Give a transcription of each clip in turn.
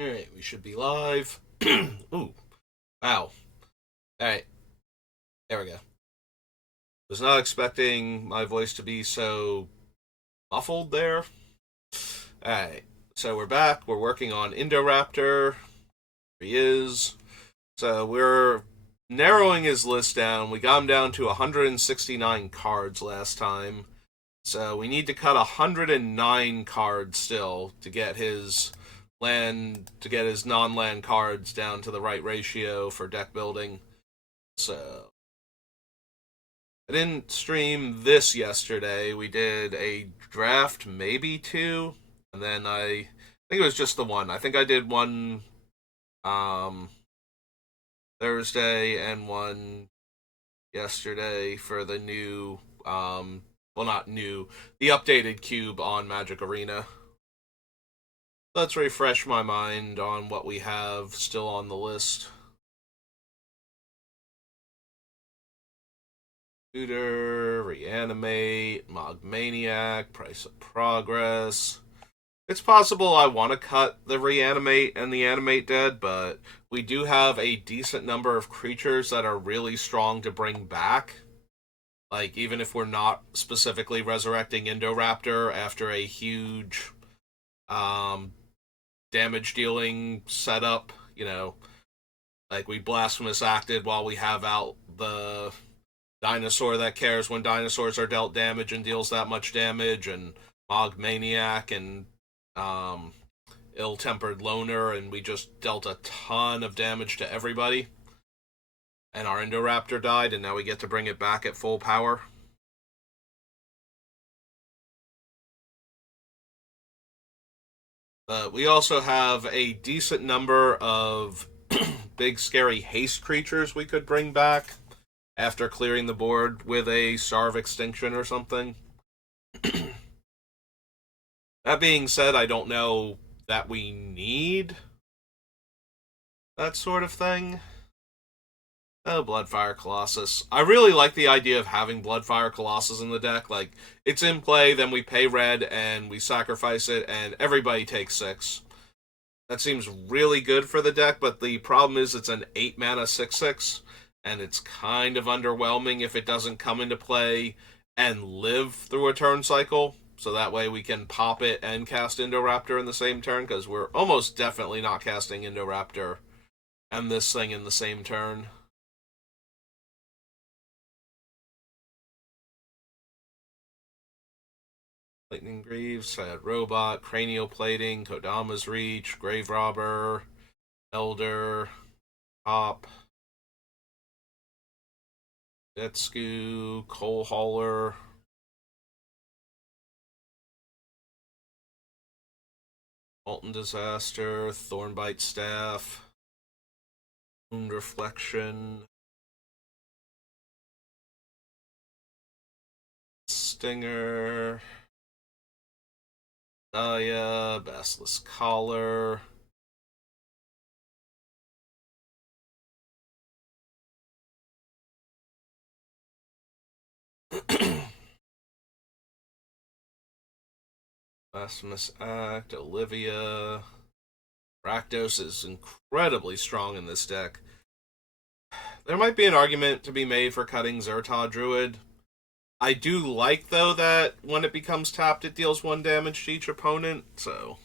Alright, we should be live. Ooh, wow. Alright, there we go. Was not expecting my voice to be so muffled there. Alright, so we're back. We're working on Indoraptor. He is. So we're narrowing his list down. We got him down to 169 cards last time. So we need to cut 109 cards still to get his non-land cards down to the right ratio for deck building. So I didn't stream this yesterday. We did a draft, maybe two, and then I think it was just the one. I think I did one um Thursday and one yesterday for the new well, not new, the updated cube on Magic Arena. Let's refresh my mind on what we have still on the list. Tutor, Reanimate, Mogmaniac, Price of Progress. It's possible I want to cut the Reanimate and the Animate Dead, but we do have a decent number of creatures that are really strong to bring back. Like, even if we're not specifically resurrecting Indoraptor after a huge um, damage dealing setup, like we Blasphemous acted while we have out the dinosaur that cares when dinosaurs are dealt damage and deals that much damage, and Mog Maniac and um, Ill Tempered Loner, and we just dealt a ton of damage to everybody. And our Indoraptor died, and now we get to bring it back at full power. But we also have a decent number of big, scary haste creatures we could bring back after clearing the board with a Starve Extinction or something. That being said, I don't know that we need that sort of thing. Oh, Bloodfire Colossus. I really like the idea of having Bloodfire Colossus in the deck. Like, it's in play, then we pay red and we sacrifice it, and everybody takes 6. That seems really good for the deck, but the problem is it's an 8 mana 6/6, and it's kind of underwhelming if it doesn't come into play and live through a turn cycle. So that way we can pop it and cast Indoraptor in the same turn, because we're almost definitely not casting Indoraptor and this thing in the same turn. Lightning Greaves, Sad Robot, Cranial Plating, Kodama's Reach, Grave Robber, Elder, Hop, Detsku, Coal Hauler, Molten Disaster, Thornbite Staff, Wound Reflection, Stinger, Daya, Basilisk Collar, Blasphemous Act, Olivia. Rakdos is incredibly strong in this deck. There might be an argument to be made for cutting Zertod Druid. I do like, though, that when it becomes tapped, it deals 1 damage to each opponent, so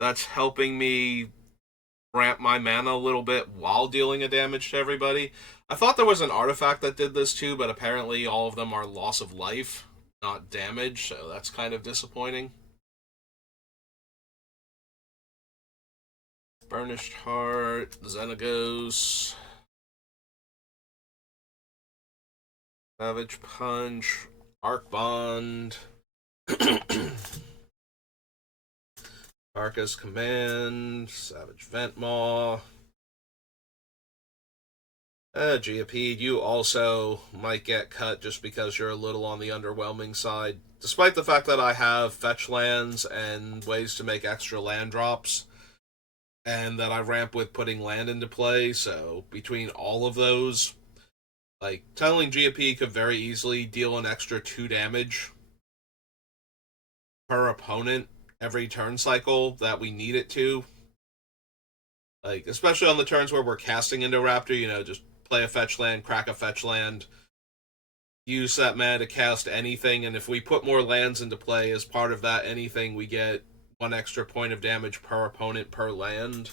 that's helping me ramp my mana a little bit while dealing a damage to everybody. I thought there was an artifact that did this too, but apparently all of them are loss of life, not damage, so that's kind of disappointing. Burnished Heart, Xenagos, Savage Punch, Arc Bond, Arca's Command, Savage Ventmaw. Geopede, you also might get cut just because you're a little on the underwhelming side. Despite the fact that I have fetch lands and ways to make extra land drops, and that I ramp with putting land into play, so between all of those, like, Tunneling GP could very easily deal an extra 2 damage per opponent every turn cycle that we need it to. Like, especially on the turns where we're casting Indoraptor, just play a fetch land, crack a fetch land, use that mana to cast anything, and if we put more lands into play as part of that anything, we get 1 extra point of damage per opponent per land.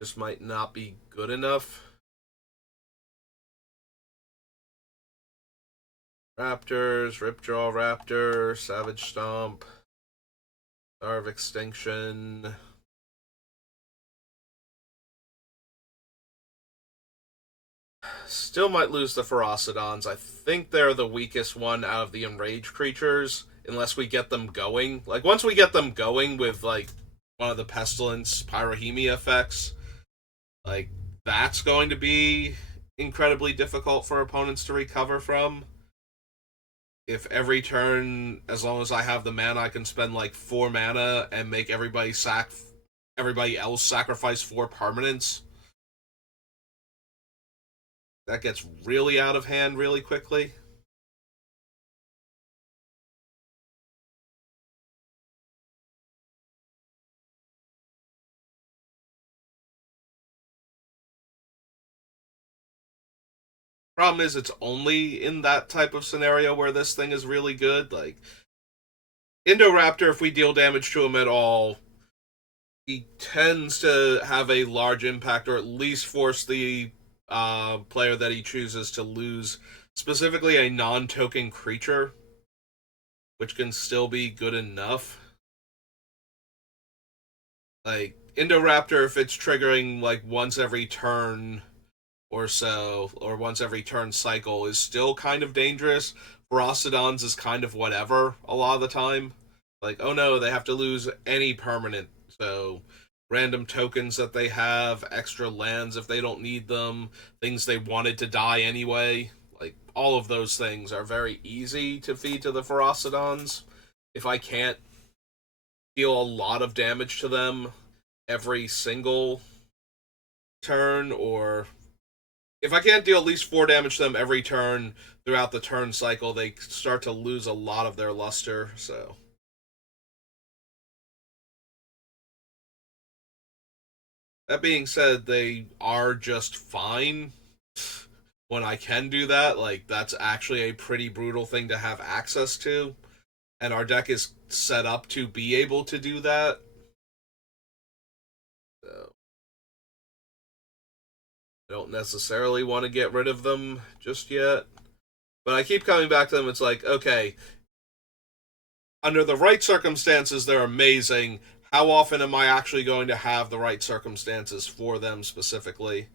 This might not be good enough. Raptors, Ripjaw Raptor, Savage Stomp, Star of Extinction. Still might lose the Ferocidons. I think they're the weakest one out of the enraged creatures, unless we get them going. Like, once we get them going with, like, one of the Pestilence Pyrohemia effects, like, that's going to be incredibly difficult for opponents to recover from. If every turn, as long as I have the mana, I can spend, like, 4 mana and make everybody else sacrifice 4 permanents, that gets really out of hand really quickly. Problem is, it's only in that type of scenario where this thing is really good. Like, Indoraptor, if we deal damage to him at all, he tends to have a large impact, or at least force the player that he chooses to lose, specifically a non-token creature, which can still be good enough. Like, Indoraptor, if it's triggering like once every turn or so, or once every turn cycle, is still kind of dangerous. Ferocidons is kind of whatever a lot of the time. Like, oh no, they have to lose any permanent, so random tokens that they have, extra lands if they don't need them, things they wanted to die anyway. Like, all of those things are very easy to feed to the Ferocidons. If I can't deal a lot of damage to them every single turn, or if I can't deal at least 4 damage to them every turn throughout the turn cycle, they start to lose a lot of their luster, so. That being said, they are just fine when I can do that. Like, that's actually a pretty brutal thing to have access to, and our deck is set up to be able to do that. So, I don't necessarily want to get rid of them just yet. But I keep coming back to them. It's like, okay, under the right circumstances, they're amazing. How often am I actually going to have the right circumstances for them specifically?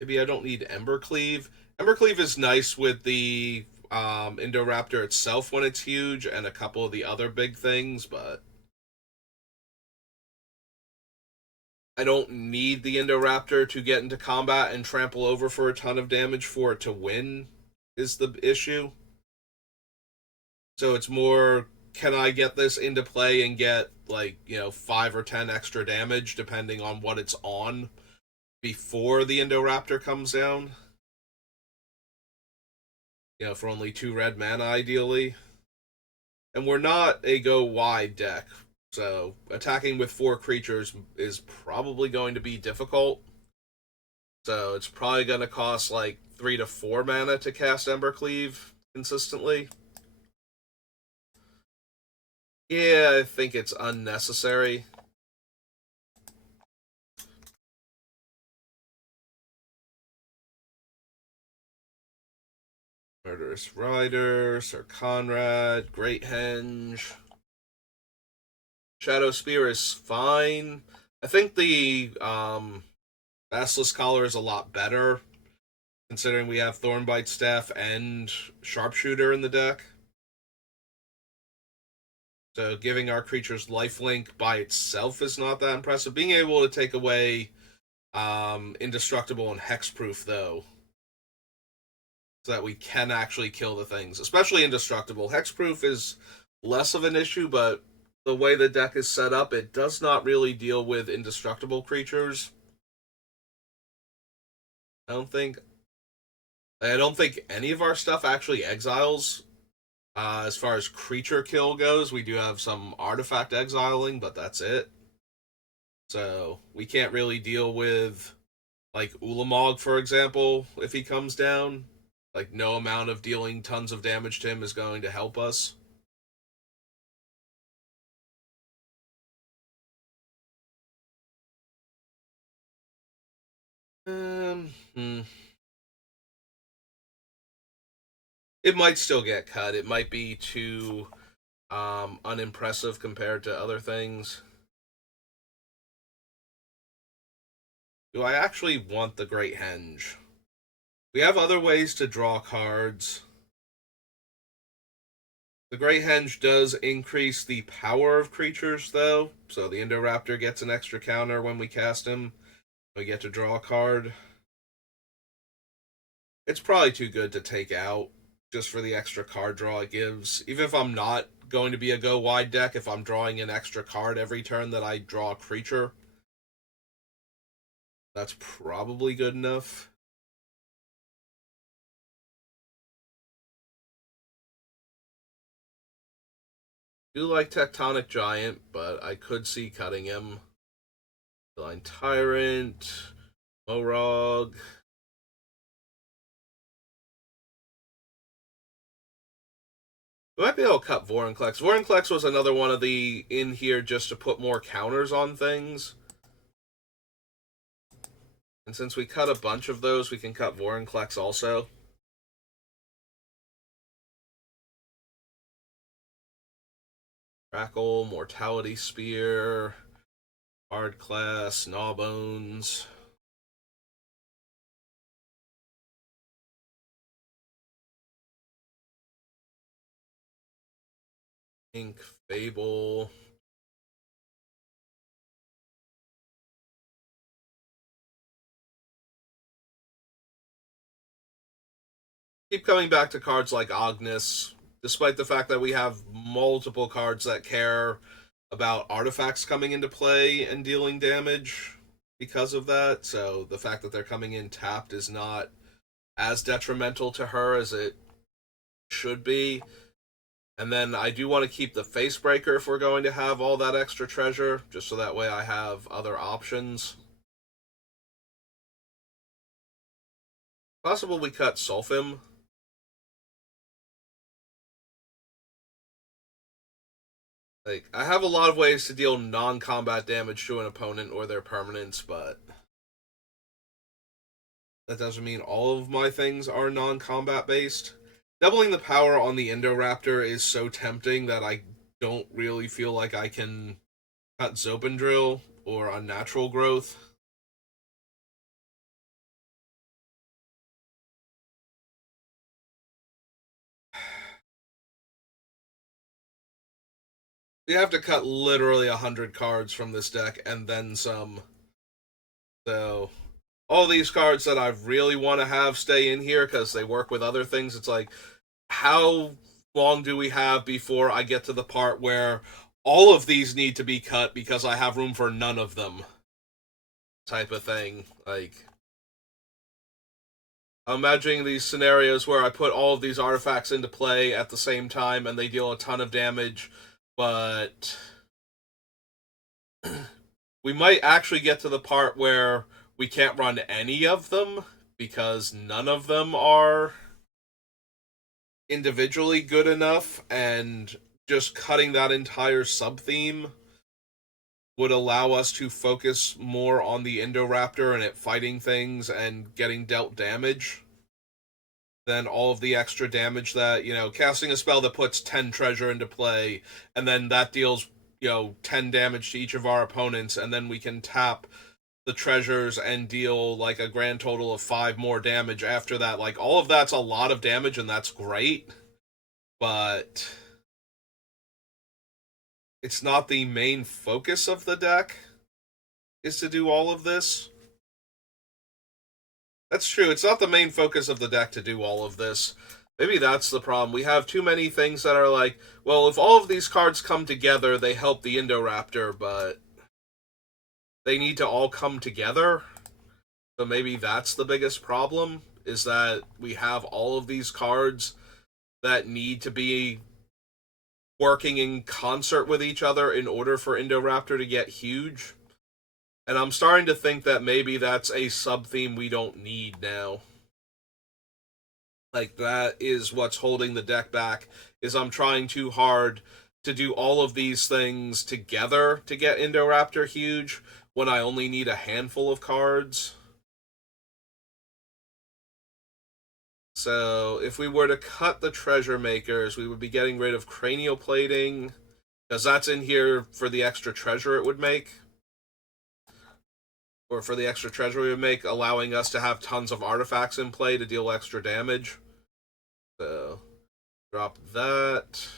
Maybe I don't need Embercleave. Embercleave is nice with the Indoraptor itself when it's huge, and a couple of the other big things, but I don't need the Indoraptor to get into combat and trample over for a ton of damage for it to win, is the issue. So it's more, can I get this into play and get, like, 5 or 10 extra damage depending on what it's on before the Indoraptor comes down? For only 2 red mana ideally. And we're not a go wide deck, so attacking with 4 creatures is probably going to be difficult. So it's probably going to cost like 3 to 4 mana to cast Embercleave consistently. Yeah, I think it's unnecessary. Murderous Rider, Sir Conrad, Great Henge. Shadow Spear is fine. I think the Basilisk Collar is a lot better, considering we have Thornbite Staff and Sharpshooter in the deck. So giving our creatures lifelink by itself is not that impressive. Being able to take away Indestructible and Hexproof, though, so that we can actually kill the things, especially Indestructible. Hexproof is less of an issue, but the way the deck is set up, it does not really deal with indestructible creatures. I don't think any of our stuff actually exiles. As far as creature kill goes, we do have some artifact exiling, but that's it. So we can't really deal with like Ulamog, for example, if he comes down. Like no amount of dealing tons of damage to him is going to help us. Hmm. It might still get cut. It might be too unimpressive compared to other things. Do I actually want the Great Henge? We have other ways to draw cards. The Great Henge does increase the power of creatures, though, so the Indoraptor gets an extra counter when we cast him. We get to draw a card. It's probably too good to take out just for the extra card draw it gives. Even if I'm not going to be a go wide deck, if I'm drawing an extra card every turn that I draw a creature, that's probably good enough. Do like Tectonic Giant, but I could see cutting him. Line Tyrant, Morog. We might be able to cut Vorinclex. Vorinclex was another one of the in here just to put more counters on things. And since we cut a bunch of those, we can cut Vorinclex also. Crackle, Mortality Spear, Hard Class, Gnawbones. Ink, Fable. Keep coming back to cards like Agnes, despite the fact that we have multiple cards that care about artifacts coming into play and dealing damage because of that. So the fact that they're coming in tapped is not as detrimental to her as it should be. And then I do want to keep the Facebreaker if we're going to have all that extra treasure, just so that way I have other options. Possible we cut Sulfim. Like, I have a lot of ways to deal non-combat damage to an opponent or their permanents, but that doesn't mean all of my things are non-combat based. Doubling the power on the Indoraptor is so tempting that I don't really feel like I can cut Zopendrill or Unnatural Growth. You have to cut literally 100 cards from this deck and then some. So, all these cards that I really want to have stay in here because they work with other things, it's like, how long do we have before I get to the part where all of these need to be cut because I have room for none of them? Type of thing. Like, I'm imagining these scenarios where I put all of these artifacts into play at the same time and they deal a ton of damage, but we might actually get to the part where we can't run any of them because none of them are individually good enough, and just cutting that entire sub theme would allow us to focus more on the Indoraptor and it fighting things and getting dealt damage than all of the extra damage that, casting a spell that puts 10 treasure into play and then that deals, 10 damage to each of our opponents, and then we can tap the treasures and deal like a grand total of 5 more damage after that. Like, all of that's a lot of damage and that's great, but it's not the main focus of the deck is to do all of this. That's true. It's not the main focus of the deck to do all of this. Maybe that's the problem. We have too many things that are like, well, if all of these cards come together, they help the Indoraptor, but they need to all come together. So maybe that's the biggest problem, is that we have all of these cards that need to be working in concert with each other in order for Indoraptor to get huge. And I'm starting to think that maybe that's a sub-theme we don't need now. Like, that is what's holding the deck back, is I'm trying too hard to do all of these things together to get Indoraptor huge when I only need a handful of cards. So if we were to cut the treasure makers, we would be getting rid of cranial plating, because that's in here for the extra treasure it would make. Or for the extra treasure we would make, allowing us to have tons of artifacts in play to deal extra damage. So, drop that.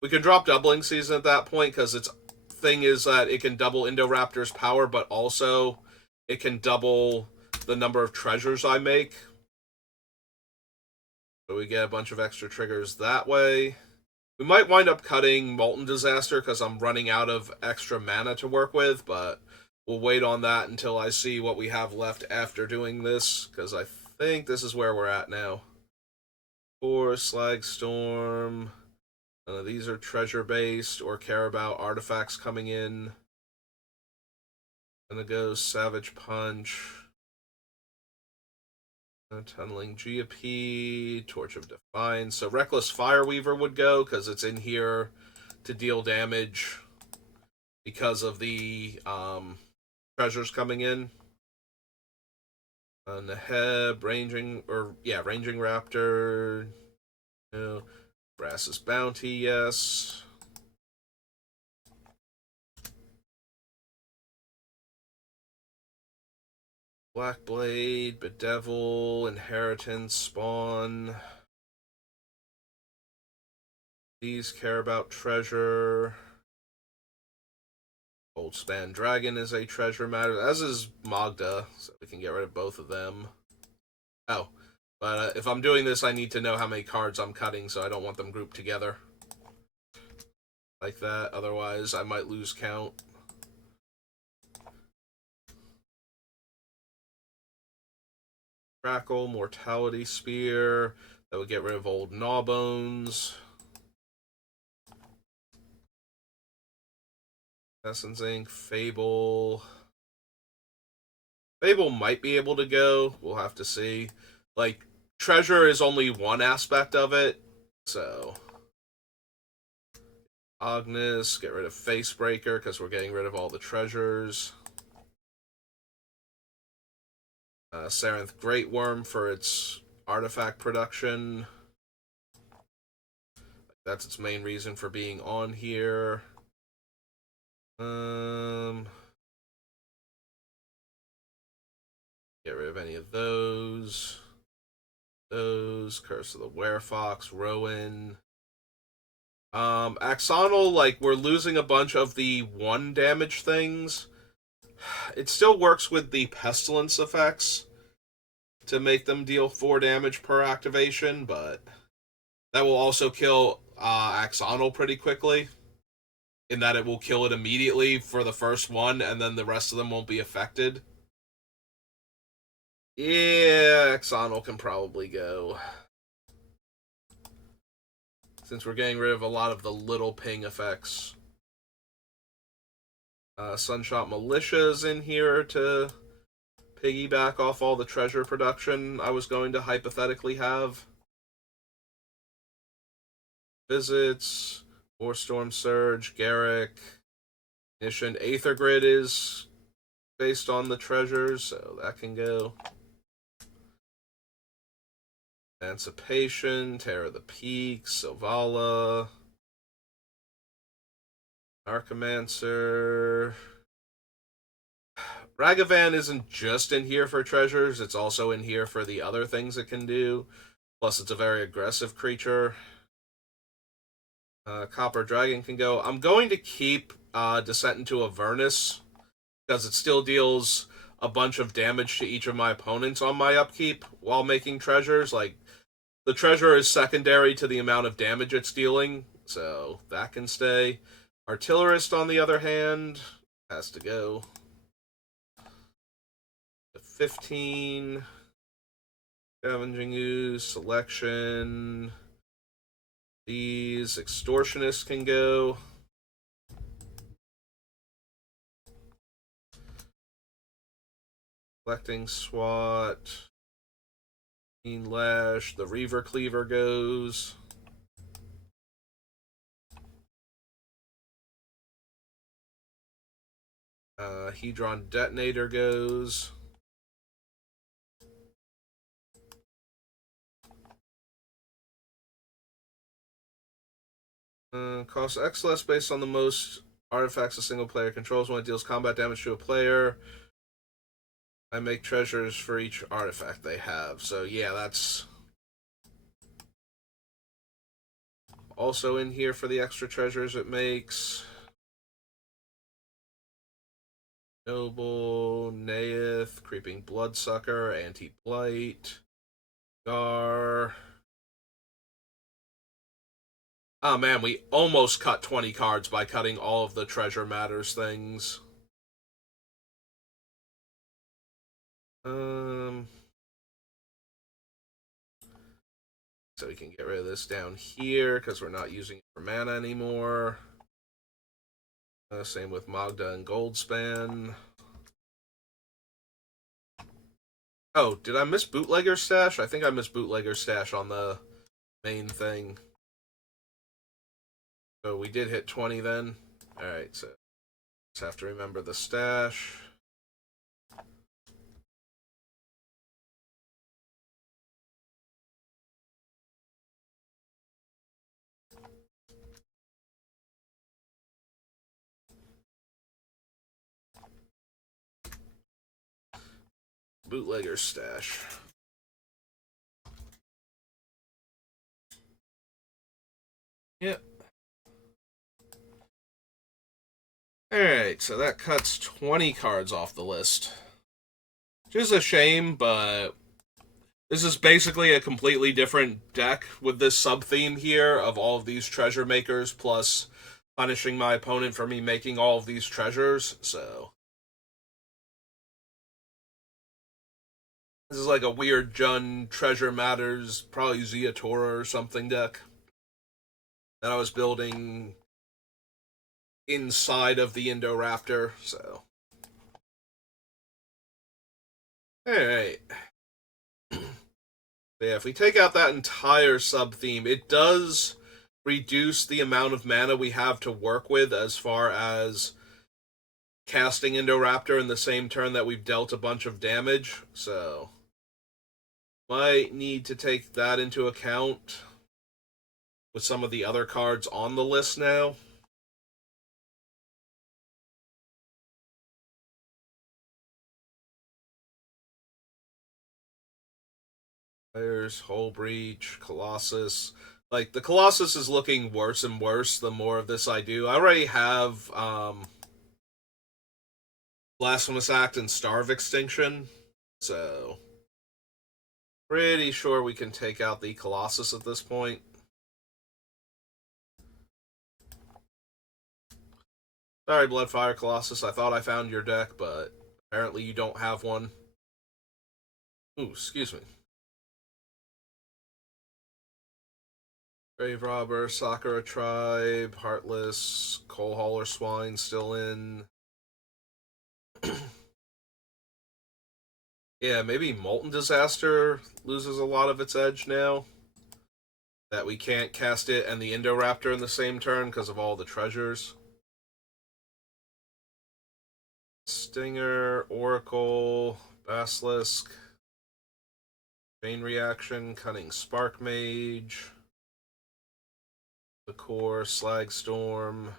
We can drop Doubling Season at that point, because its thing is that it can double Indoraptor's power, but also it can double the number of treasures I make. So we get a bunch of extra triggers that way. We might wind up cutting Molten Disaster because I'm running out of extra mana to work with, but we'll wait on that until I see what we have left after doing this, because I think this is where we're at now. 4 Slag Storm. None of these are treasure-based or care about artifacts coming in. Gonna go Savage Punch. Tunneling GP, Torch of Defiance. So Reckless Fireweaver would go, because it's in here to deal damage because of the treasures coming in. Neheb, Ranging Raptor. No. Brass's Bounty, yes. Blackblade, Bedevil, Inheritance, Spawn. These care about treasure. Old Span Dragon is a treasure matter, as is Magda, so we can get rid of both of them. Oh, but if I'm doing this, I need to know how many cards I'm cutting, so I don't want them grouped together. Like that, otherwise I might lose count. Crackle, Mortality Spear. That would get rid of old Gnawbones. Essence Ink, Fable. Fable might be able to go. We'll have to see. Like, treasure is only one aspect of it, so. Agnes, get rid of Facebreaker, because we're getting rid of all the treasures. Sarenth Great Worm for its artifact production. That's its main reason for being on here. Get rid of any of those. Curse of the Werefox, Rowan. Axonal, like, we're losing a bunch of the 1 damage things. It still works with the Pestilence effects to make them deal 4 damage per activation, but that will also kill Axonal pretty quickly, in that it will kill it immediately for the first one, and then the rest of them won't be affected. Yeah, Axonal can probably go. Since we're getting rid of a lot of the little ping effects. Sunshot Militia is in here to piggyback off all the treasure production I was going to hypothetically have. Visits, War Storm Surge, Garrick, Ignition, Aether Grid is based on the treasures, so that can go. Emancipation, Terror of the Peaks, Silvala, Archimancer. Ragavan isn't just in here for treasures, it's also in here for the other things it can do. Plus, it's a very aggressive creature. Copper Dragon can go. I'm going to keep Descent into Avernus, because it still deals a bunch of damage to each of my opponents on my upkeep while making treasures. Like, the treasure is secondary to the amount of damage it's dealing, so that can stay. Artillerist, on the other hand, has to go. 15. Scavenging ooze, selection. These extortionists can go. Collecting SWAT. Lash. The Reaver Cleaver goes. Hedron Detonator goes. Costs X less based on the most artifacts a single player controls when it deals combat damage to a player. I make treasures for each artifact they have. So yeah, that's also in here for the extra treasures it makes. Noble, Naeth, Creeping Bloodsucker, Anti-Blight, Gar. Oh man, we almost cut 20 cards by cutting all of the Treasure Matters things. So we can get rid of this down here because we're not using it for mana anymore. Same with Magda and Goldspan. Oh, did I miss Bootlegger Stash? I think I missed Bootlegger Stash on the main thing. So we did hit 20 then. Alright, so just have to remember the stash. Bootlegger Stash. Yep. Alright, so that cuts 20 cards off the list. Which is a shame, but this is basically a completely different deck with this sub-theme here of all of these treasure makers, plus punishing my opponent for me making all of these treasures, so... This is like a weird Jun Treasure Matters, probably Ziatora or something deck that I was building inside of the Indoraptor, so... Alright. Yeah, if we take out that entire sub-theme, it does reduce the amount of mana we have to work with as far as casting Indoraptor in the same turn that we've dealt a bunch of damage, so... Might need to take that into account with some of the other cards on the list now. There's Hull Breach, Colossus. Like, the Colossus is looking worse and worse the more of this I do. I already have Blasphemous Act and Starve Extinction, so pretty sure we can take out the Colossus at this point. Sorry, Bloodfire Colossus, I thought I found your deck, but apparently you don't have one. Ooh, excuse me. Grave Robber, Sakura Tribe, Heartless, Coal Hauler Swine still in. Yeah, maybe Molten Disaster loses a lot of its edge now. That we can't cast it and the Indoraptor in the same turn because of all the treasures. Stinger, Oracle, Basilisk, Chain Reaction, Cunning Spark Mage, the Core, Slag Storm.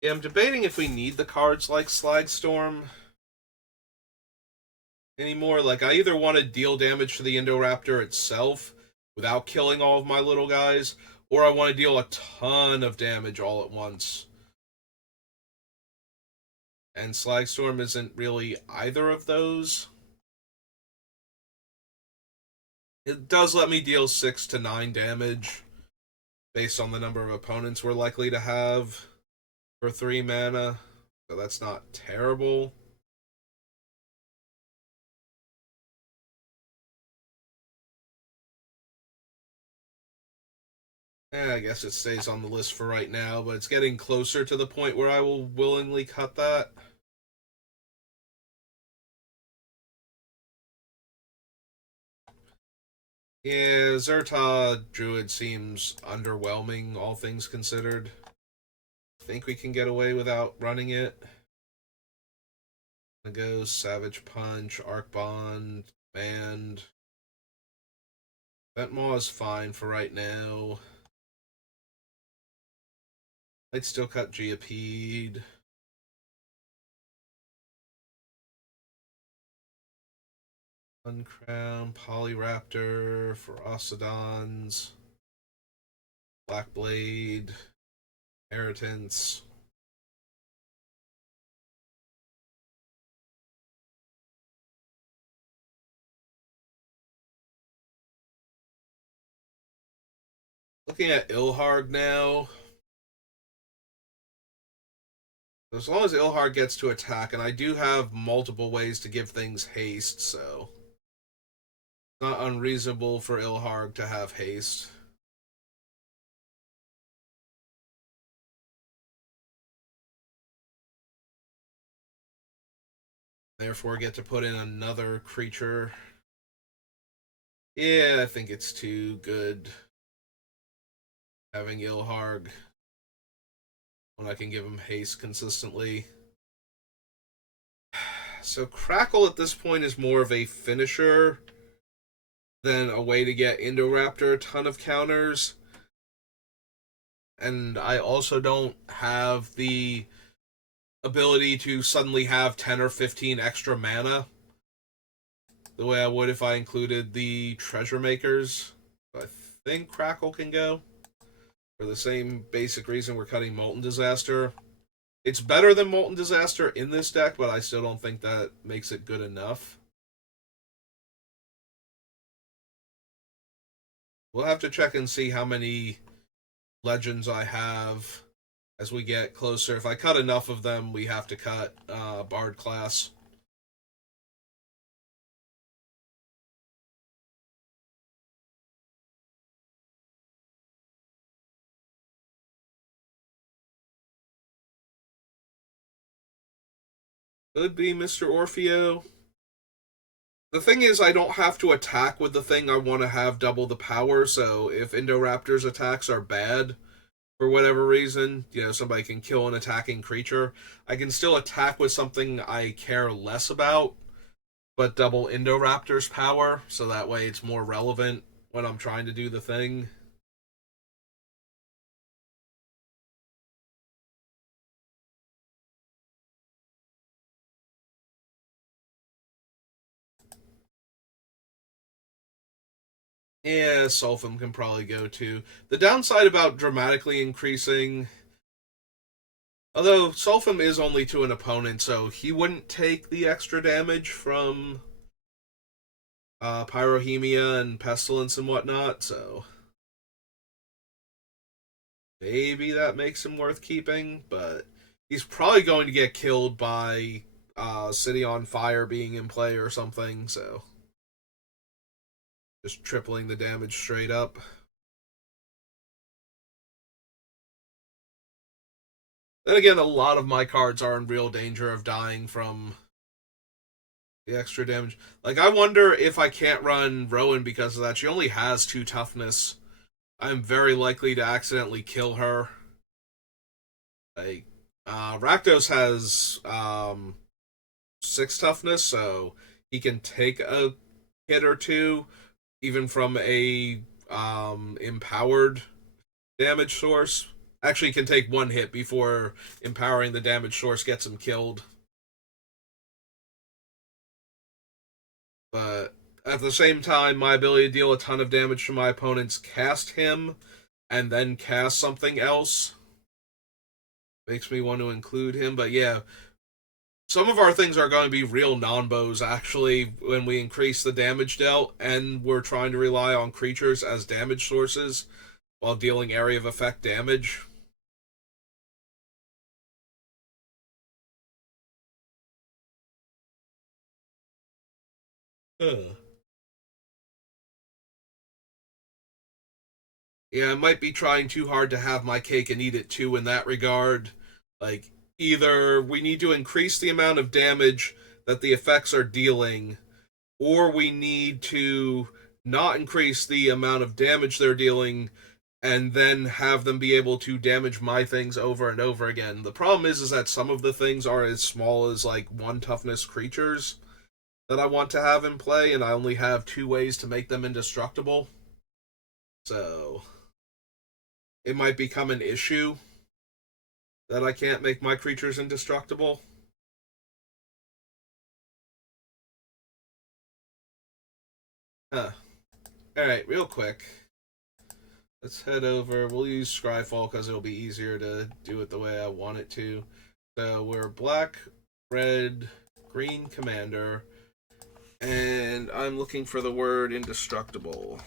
Yeah, I'm debating if we need the cards like Slag Storm anymore. Like, I either want to deal damage to the Indoraptor itself without killing all of my little guys, or I want to deal a ton of damage all at once. And Slagstorm isn't really either of those. It does let me deal 6 to 9 damage based on the number of opponents we're likely to have for 3 mana. So that's not terrible. I guess it stays on the list for right now, but it's getting closer to the point where I will willingly cut that. Yeah, Zerta Druid seems underwhelming, all things considered. Think we can get away without running it. It goes Savage Punch, Arc Bond, Band. Ventmaw is fine for right now. I'd still cut Geopede. Uncrown, Polyraptor, Ferocidons, Blackblade, Inheritance. Looking at Ilharg now. As long as Ilharg gets to attack, and I do have multiple ways to give things haste, so not unreasonable for Ilharg to have haste. Therefore, get to put in another creature. Yeah, I think it's too good having Ilharg when I can give him haste consistently. So Crackle at this point is more of a finisher than a way to get Indoraptor a ton of counters. And I also don't have the ability to suddenly have 10 or 15 extra mana the way I would if I included the Treasure Makers. I think Crackle can go. For the same basic reason we're cutting Molten Disaster. It's better than Molten Disaster in this deck, but I still don't think that makes it good enough. We'll have to check and see how many legends I have as we get closer. If I cut enough of them, we have to cut Bard class. Could be Mr. Orfeo. The thing is, I don't have to attack with the thing I want to have double the power, so if Indoraptor's attacks are bad, for whatever reason, somebody can kill an attacking creature, I can still attack with something I care less about, but double Indoraptor's power, so that way it's more relevant when I'm trying to do the thing. Yeah, Sulfum can probably go too. The downside about dramatically increasing... Although Sulfum is only to an opponent, so he wouldn't take the extra damage from Pyrohemia and Pestilence and whatnot, so... Maybe that makes him worth keeping, but he's probably going to get killed by City on Fire being in play or something, so... Just tripling the damage straight up. Then again, a lot of my cards are in real danger of dying from the extra damage. Like, I wonder if I can't run Rowan because of that. She only has 2 toughness. I'm very likely to accidentally kill her. Like, Rakdos has 6 toughness, so he can take a hit or two, even from a empowered damage source. Actually, can take 1 hit before empowering the damage source gets him killed. But at the same time, my ability to deal a ton of damage to my opponents, cast him, and then cast something else makes me want to include him. But yeah, some of our things are going to be real non-bows, actually, when we increase the damage dealt, and we're trying to rely on creatures as damage sources. while dealing area of effect damage. Ugh. Yeah, I might be trying too hard to have my cake and eat it too in that regard. Like, either we need to increase the amount of damage that the effects are dealing, or we need to not increase the amount of damage they're dealing and then have them be able to damage my things over and over again. The problem is that some of the things are as small as like one toughness creatures that I want to have in play, and I only have two ways to make them indestructible. So it might become an issue that I can't make my creatures indestructible. Huh. Alright, real quick. Let's head over. We'll use Scryfall because it'll be easier to do it the way I want it to. So we're black, red, green commander, and I'm looking for the word indestructible.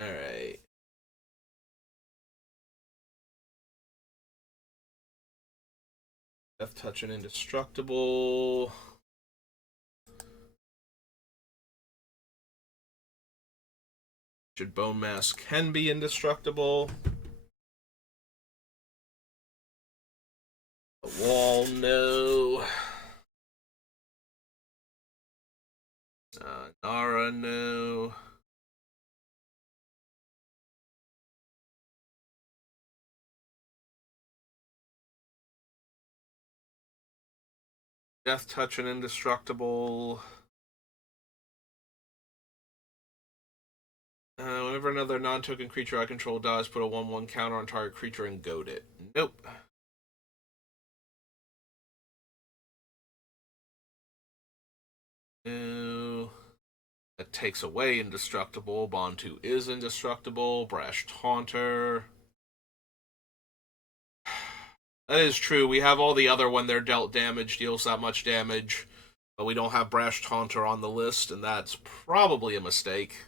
Alright. Death Touch and indestructible. Bone Mass can be indestructible. The wall, no. Nara, no. Death Touch and indestructible. Whenever another non-token creature I control dies, put a 1/1 counter on target creature and goad it. Nope. No. That takes away indestructible. Bond 2 is indestructible. Brash Taunter. That is true. We have all the other when they're dealt damage, deals that much damage. But we don't have Brash Taunter on the list, and that's probably a mistake.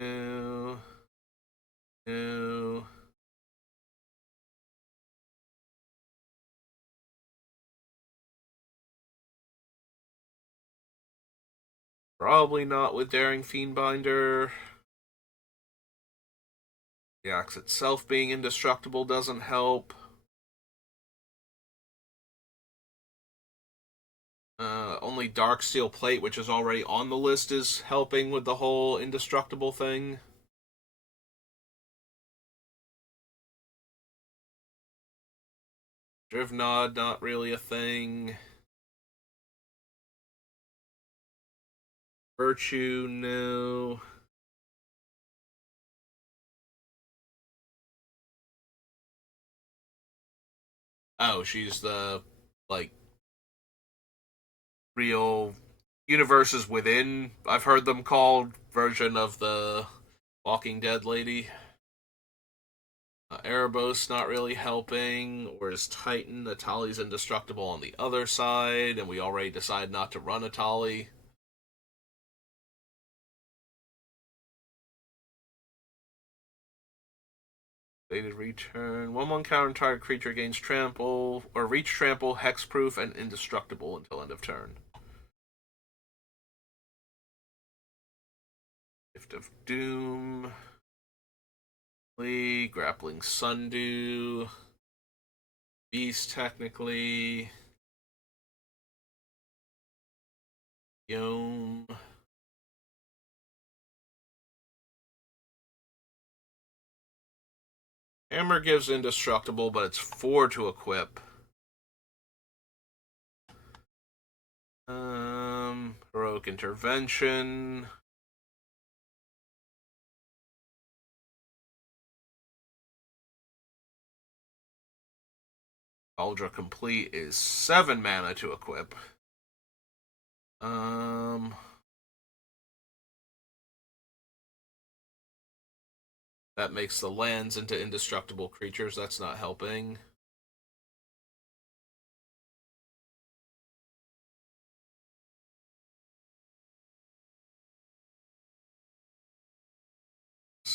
No. No. Probably not with Daring Fiendbinder. The axe itself being indestructible doesn't help. Only Dark Steel Plate, which is already on the list, is helping with the whole indestructible thing. Drivnod, not really a thing. Virtue, no. Oh, she's the, like, real universes within, I've heard them called, version of the Walking Dead lady. Erebos not really helping, whereas Titan, Atali's indestructible on the other side, and we already decided not to run Atali. Faded Return. 1/1 counter target creature gains trample, or reach trample, hexproof, and indestructible until end of turn. Gift of Doom. Grappling Sundew. Beast, technically. Yome. Hammer gives indestructible, but it's 4 to equip. Heroic Intervention. Aldra Complete is 7 mana to equip. That makes the lands into indestructible creatures. That's not helping.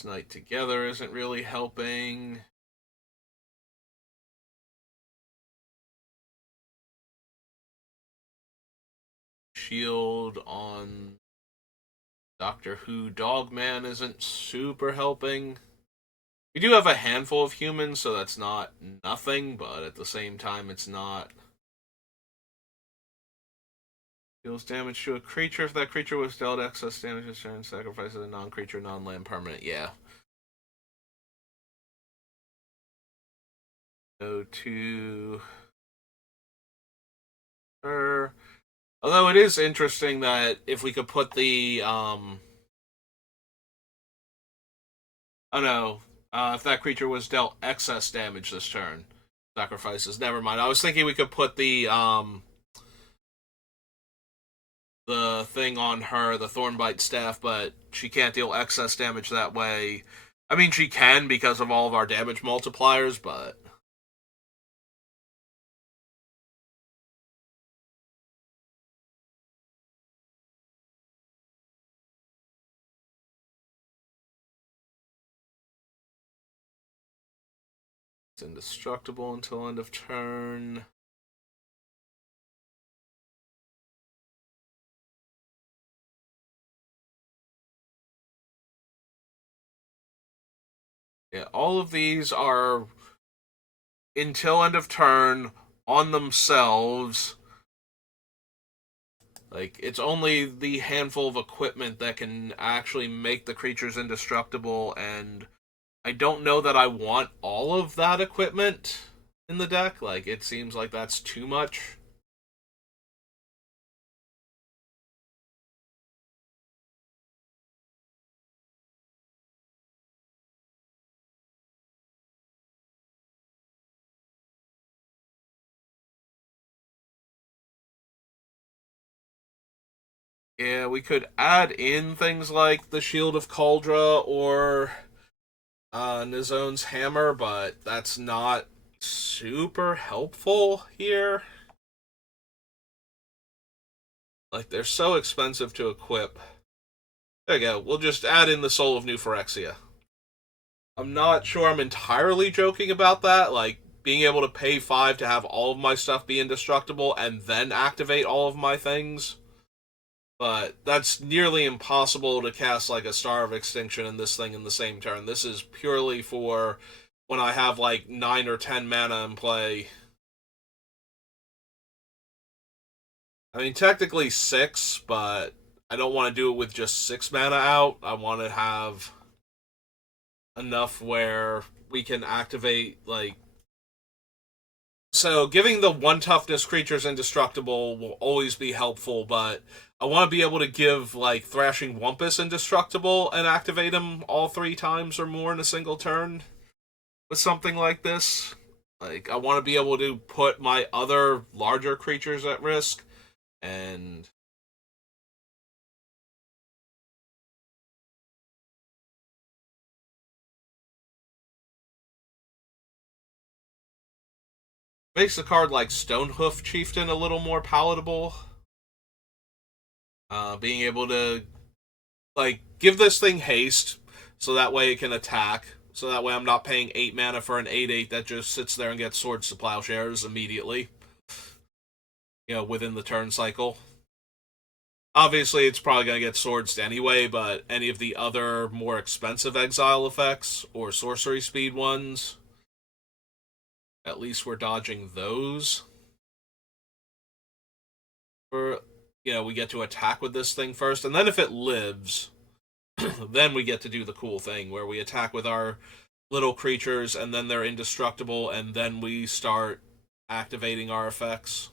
Night Together isn't really helping. Shield on Doctor Who Dogman isn't super helping. We do have a handful of humans, so that's not nothing, but at the same time, it's not. Deals damage to a creature if that creature was dealt excess damage this turn. Sacrifices a non-creature, non-land permanent. Yeah. Go to her. Although it is interesting that if we could put the oh no, if that creature was dealt excess damage this turn, sacrifices. Never mind. I was thinking we could put the thing on her, the Thornbite staff, but she can't deal excess damage that way. I mean, she can because of all of our damage multipliers, but it's indestructible until end of turn. Yeah, all of these are until end of turn on themselves. Like, it's only the handful of equipment that can actually make the creatures indestructible, and I don't know that I want all of that equipment in the deck. Like, it seems like that's too much. Yeah, we could add in things like the Shield of Cauldra or Nizone's Hammer, but that's not super helpful here. Like, they're so expensive to equip. There you go. We'll just add in the Soul of New Phyrexia. I'm not sure I'm entirely joking about that. Like, being able to pay 5 to have all of my stuff be indestructible and then activate all of my things. But that's nearly impossible to cast like a Star of Extinction and this thing in the same turn. This is purely for when I have like 9 or 10 mana in play. I mean, technically 6, but I don't want to do it with just 6 mana out. I want to have enough where we can activate, like. So, giving the 1 toughness creatures indestructible will always be helpful, but I want to be able to give, like, Thrashing Wumpus indestructible and activate him all 3 times or more in a single turn with something like this. Like, I want to be able to put my other larger creatures at risk, and makes the card like Stonehoof Chieftain a little more palatable. Being able to, like, give this thing haste so that way it can attack. So that way I'm not paying 8 mana for an 8/8 that just sits there and gets Swords to Plowshares immediately. Within the turn cycle. Obviously, it's probably going to get Swords anyway, but any of the other more expensive exile effects or sorcery speed ones, at least we're dodging those. For we get to attack with this thing first, and then if it lives, then we get to do the cool thing where we attack with our little creatures, and then they're indestructible, and then we start activating our effects.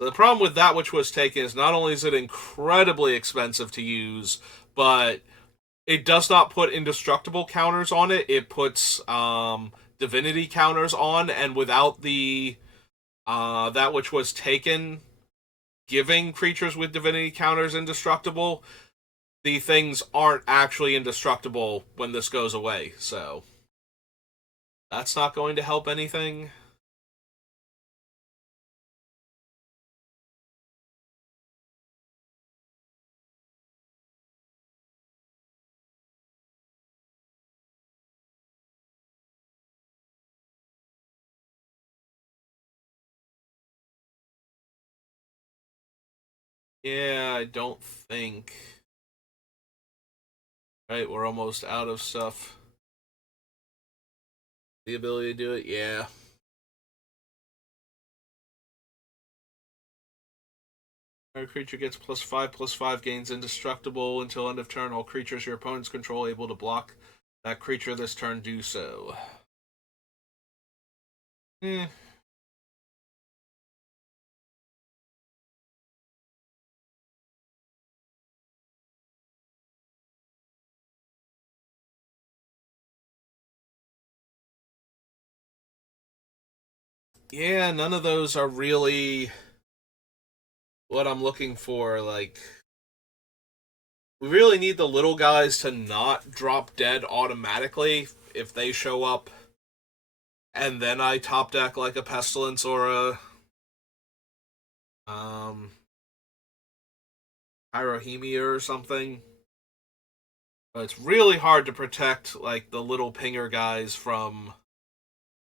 The problem with that which was taken is not only is it incredibly expensive to use, but it does not put indestructible counters on it. It puts divinity counters on, and without the that which was taken giving creatures with divinity counters indestructible, the things aren't actually indestructible when this goes away. So that's not going to help anything. Yeah, I don't think. Right, we're almost out of stuff. The ability to do it, yeah. Our creature gets +5/+5, gains indestructible until end of turn. All creatures your opponents control able to block that creature this turn do so. Eh. Yeah, none of those are really what I'm looking for. Like, we really need the little guys to not drop dead automatically if they show up, and then I top deck like a Pestilence or a um, Pyrohemia or something. But it's really hard to protect like the little pinger guys from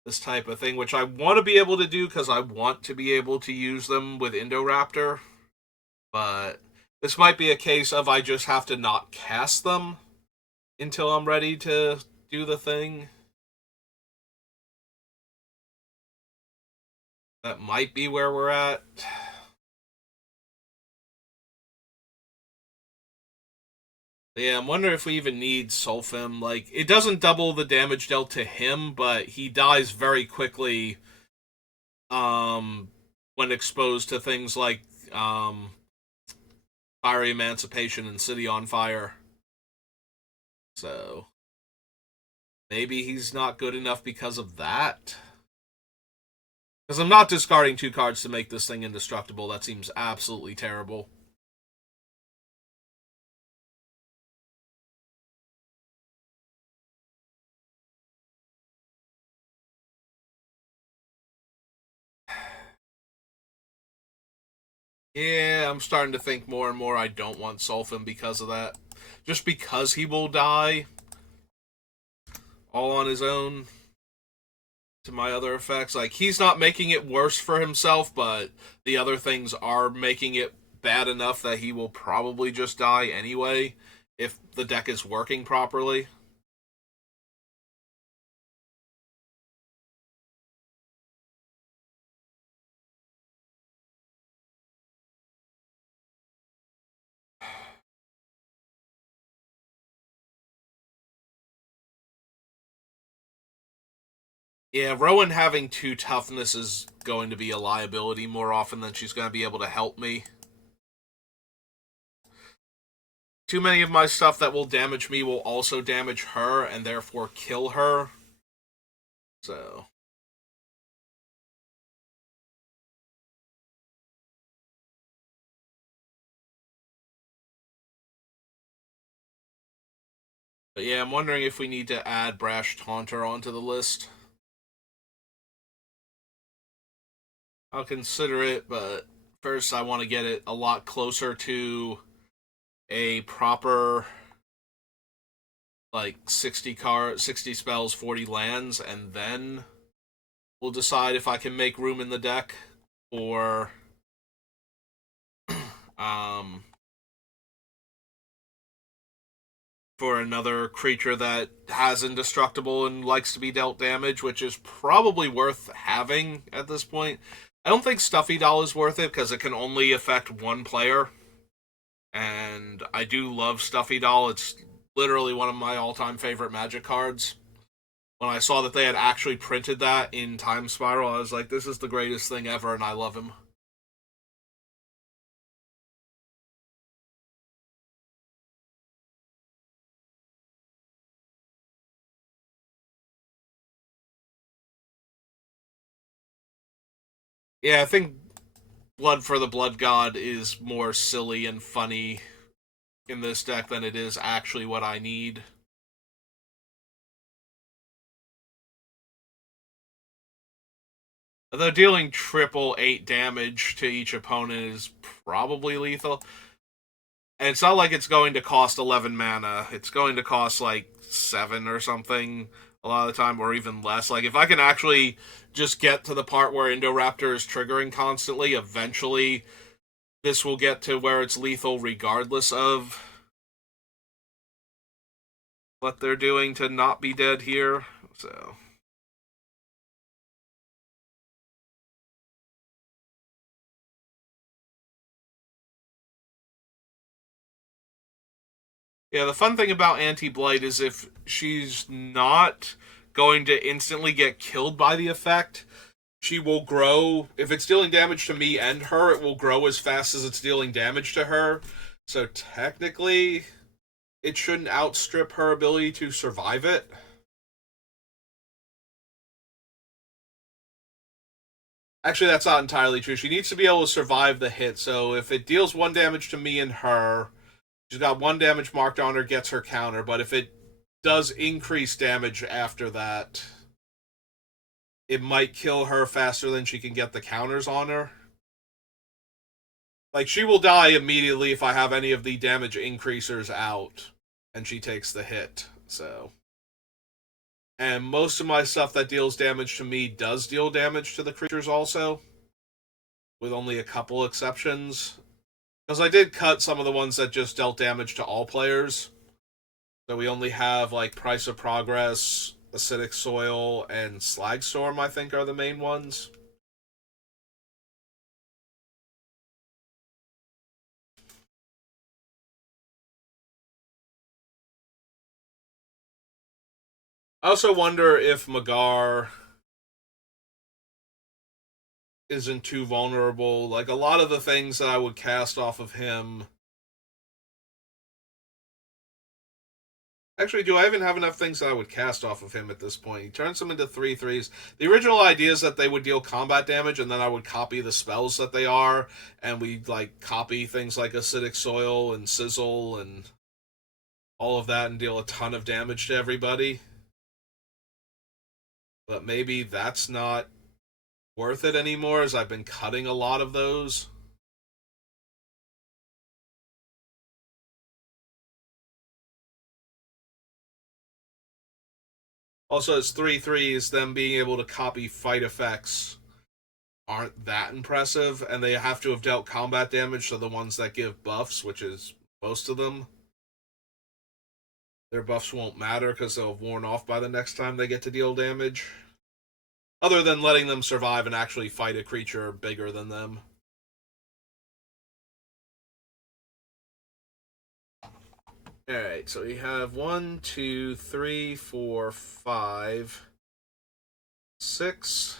this type of thing, which I want to be able to do because I want to be able to use them with Indoraptor. But this might be a case of I just have to not cast them until I'm ready to do the thing. That might be where we're at. Yeah, I'm wondering if we even need Sulfim. Like, it doesn't double the damage dealt to him, but he dies very quickly um, when exposed to things like Fiery Emancipation and City on Fire. So, maybe he's not good enough because of that. Because I'm not discarding 2 cards to make this thing indestructible. That seems absolutely terrible. Yeah, I'm starting to think more and more I don't want Sulfim because of that. Just because he will die all on his own to my other effects. Like, he's not making it worse for himself, but the other things are making it bad enough that he will probably just die anyway if the deck is working properly. Yeah, Rowan having 2 toughness is going to be a liability more often than she's going to be able to help me. Too many of my stuff that will damage me will also damage her and therefore kill her. So, but yeah, I'm wondering if we need to add Brash Taunter onto the list. I'll consider it, but first I want to get it a lot closer to a proper like 60 spells, 40 lands, and then we'll decide if I can make room in the deck or um for another creature that has indestructible and likes to be dealt damage, which is probably worth having at this point. I don't think Stuffy Doll is worth it because it can only affect one player. And I do love Stuffy Doll. It's literally one of my all-time favorite Magic cards. When I saw that they had actually printed that in Time Spiral, I was like, this is the greatest thing ever, and I love him. Yeah, I think Blood for the Blood God is more silly and funny in this deck than it is actually what I need. Though dealing triple 8 damage to each opponent is probably lethal. And it's not like it's going to cost 11 mana. It's going to cost like 7 or something a lot of the time, or even less. Like, if I can actually just get to the part where Indoraptor is triggering constantly, eventually this will get to where it's lethal regardless of what they're doing to not be dead here. So yeah, the fun thing about Anti-Blight is if she's not going to instantly get killed by the effect, she will grow. If it's dealing damage to me and her, it will grow as fast as it's dealing damage to her. So technically, it shouldn't outstrip her ability to survive it. Actually, that's not entirely true. She needs to be able to survive the hit. So if it deals 1 damage to me and her, she's got 1 damage marked on her, gets her counter. But if it does increase damage after that, it might kill her faster than she can get the counters on her. Like, she will die immediately if I have any of the damage increasers out and she takes the hit. So. And most of my stuff that deals damage to me does deal damage to the creatures also, with only a couple exceptions. Because I did cut some of the ones that just dealt damage to all players. So we only have, like, Price of Progress, Acidic Soil, and Slag Storm, I think, are the main ones. I also wonder if Magar isn't too vulnerable. Like, a lot of the things that I would cast off of him. Actually, do I even have enough things that I would cast off of him at this point? He turns them into 3/3s. The original idea is that they would deal combat damage, and then I would copy the spells that they are, and we'd, like, copy things like Acidic Soil and Sizzle and all of that and deal a ton of damage to everybody. But maybe that's not worth it anymore, as I've been cutting a lot of those. Also, it's 3/3s, them being able to copy fight effects aren't that impressive, and they have to have dealt combat damage, so the ones that give buffs, which is most of them, their buffs won't matter because they'll have worn off by the next time they get to deal damage. Other than letting them survive and actually fight a creature bigger than them. Alright, so we have 1, 2, 3, 4, 5, 6.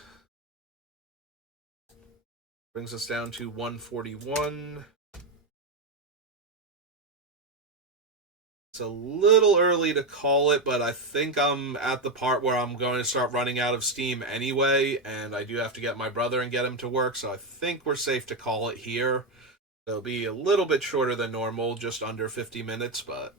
Brings us down to 141. It's a little early to call it, but I think I'm at the part where I'm going to start running out of steam anyway, and I do have to get my brother and get him to work, so I think we're safe to call it here. It'll be a little bit shorter than normal, just under 50 minutes, but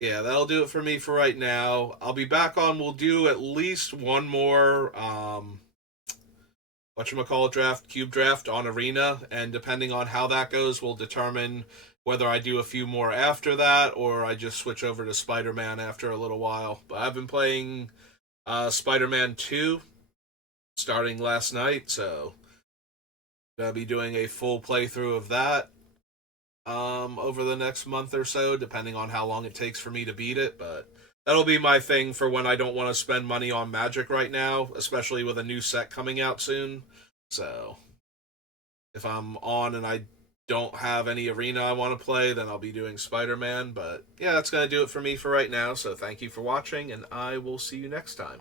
yeah, that'll do it for me for right now. I'll be back on. We'll do at least one more whatchamacallit draft, cube draft on Arena, and depending on how that goes, we'll determine whether I do a few more after that or I just switch over to Spider-Man after a little while. But I've been playing Spider-Man 2 starting last night, so gonna be doing a full playthrough of that over the next month or so, depending on how long it takes for me to beat it. But that'll be my thing for when I don't want to spend money on Magic right now, especially with a new set coming out soon. So if I'm on and I don't have any arena I want to play, then I'll be doing Spider-Man. But yeah, that's going to do it for me for right now. So thank you for watching, and I will see you next time.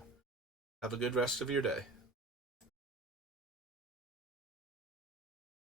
Have a good rest of your day.